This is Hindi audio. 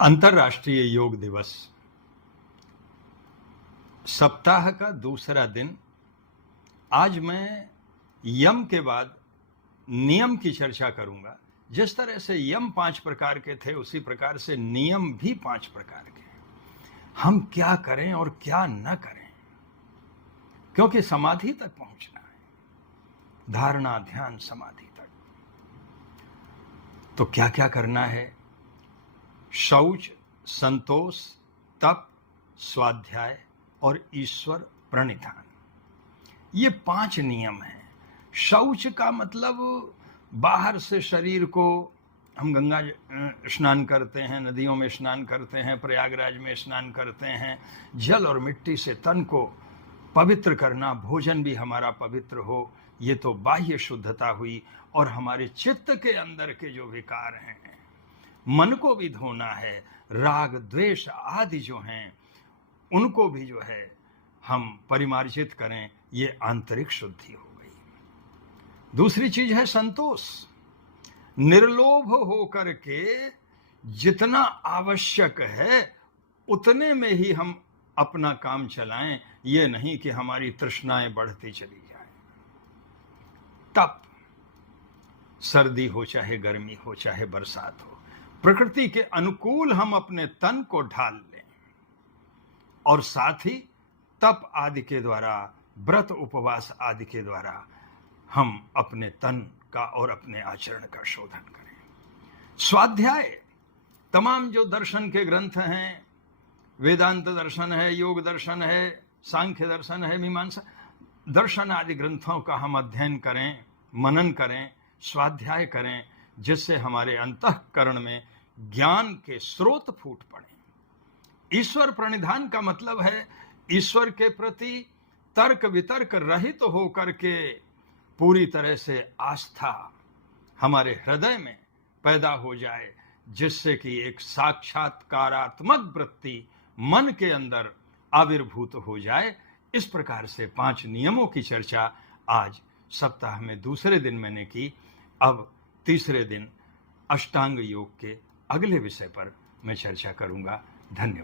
अंतर्राष्ट्रीय योग दिवस सप्ताह का दूसरा दिन। आज मैं यम के बाद नियम की चर्चा करूंगा। जिस तरह से यम 5 प्रकार के थे, उसी प्रकार से नियम भी 5 प्रकार के हैं। हम क्या करें और क्या न करें, क्योंकि समाधि तक पहुंचना है, धारणा, ध्यान, समाधि तक। तो क्या क्या करना है? शौच, संतोष, तप, स्वाध्याय और ईश्वर प्रणिधान, ये 5 नियम हैं। शौच का मतलब बाहर से शरीर को, हम गंगा स्नान करते हैं, नदियों में स्नान करते हैं, प्रयागराज में स्नान करते हैं, जल और मिट्टी से तन को पवित्र करना, भोजन भी हमारा पवित्र हो, ये तो बाह्य शुद्धता हुई। और हमारे चित्त के अंदर के जो विकार हैं, मन को भी धोना है, राग द्वेष आदि जो हैं उनको भी जो है हम परिमार्जित करें, ये आंतरिक शुद्धि हो गई। दूसरी चीज है संतोष। निर्लोभ होकर के जितना आवश्यक है उतने में ही हम अपना काम चलाएं, ये नहीं कि हमारी तृष्णाएं बढ़ती चली जाएं। तप, सर्दी हो चाहे गर्मी हो चाहे बरसात हो, प्रकृति के अनुकूल हम अपने तन को ढाल लें। और साथ ही तप आदि के द्वारा, व्रत उपवास आदि के द्वारा हम अपने तन का और अपने आचरण का शोधन करें। स्वाध्याय, तमाम जो दर्शन के ग्रंथ हैं, वेदांत दर्शन है, योग दर्शन है, सांख्य दर्शन है, मीमांसा दर्शन आदि ग्रंथों का हम अध्ययन करें, मनन करें, स्वाध्याय करें, जिससे हमारे अंतःकरण में ज्ञान के स्रोत फूट पड़े। ईश्वर प्रणिधान का मतलब है ईश्वर के प्रति तर्क वितर्क रहित होकर के पूरी तरह से आस्था हमारे हृदय में पैदा हो जाए, जिससे कि एक साक्षात्कारात्मक वृत्ति मन के अंदर आविर्भूत हो जाए। इस प्रकार से 5 नियमों की चर्चा आज सप्ताह में दूसरे दिन मैंने की। अब तीसरे दिन अष्टांग योग के अगले विषय पर मैं चर्चा करूंगा। धन्यवाद।